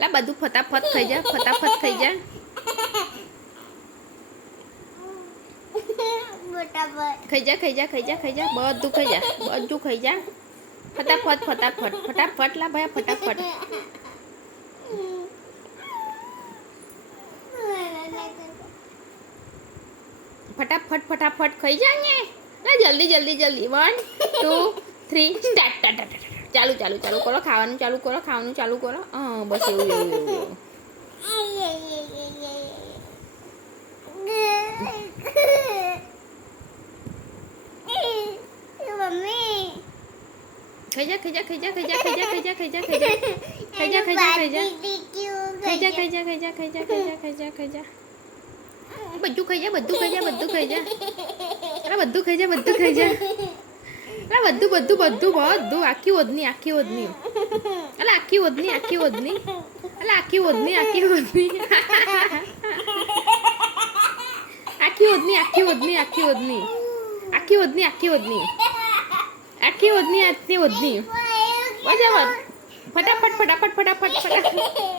લા બધું ફટાફટ ખાઈ જા, ફટાફટ ખાઈ જા. ખાઈ જા, ખાઈ જા, ખાઈ જા, ખાઈ જા, બધું ખાઈ જા, બધું ખાઈ જા. ફટાફટ ફટાફટ ફટાફટ લા ભાઈ ફટાફટ. ફટાફટ ફટાફટ ખાઈ જા ને. લા જલ્દી જલ્દી જલ્દી 1 2 3 સ્ટાર્ટ. ચાલુ ચાલુ ચાલુ કરો, ખાવાનું ચાલુ કરો, ખાવાનું ચાલુ કરો. બસ એવું એવું એવું. ખાઈ જા, ખાઈ જા, ખાઈ જા, ખાઈ જા, ખાઈ જા, ખાઈ જા, ખાઈ જા, ખાઈ જા, ખાઈ જા, ખાઈ જા, ખાઈ જા, ખાઈ જા, ખાઈ જા, ખાઈ જા, ખાઈ જા, ખાઈ જા, ખાઈ જા. બધું ખાઈ જા, બધું ખાઈ જા, બધું ખાઈ જા. અરે બધું ખાઈ જા, બધું ખાઈ જા. અરે બધું બધું બધું બધું આખી ઓદની, આખી ઓદની. અલે આખી ઓદની, આખી ઓદની. અલે આખી ઓદની, આખી ઓદની. આખી ઓદની, આખી ઓદની, આખી ઓદની. આખી ઓદની, આખી ઓદની. આખી ઓદની, આખી ઓદની. બરાબર. ફટાફટ ફટાફટ ફટાફટ ફટાફટ.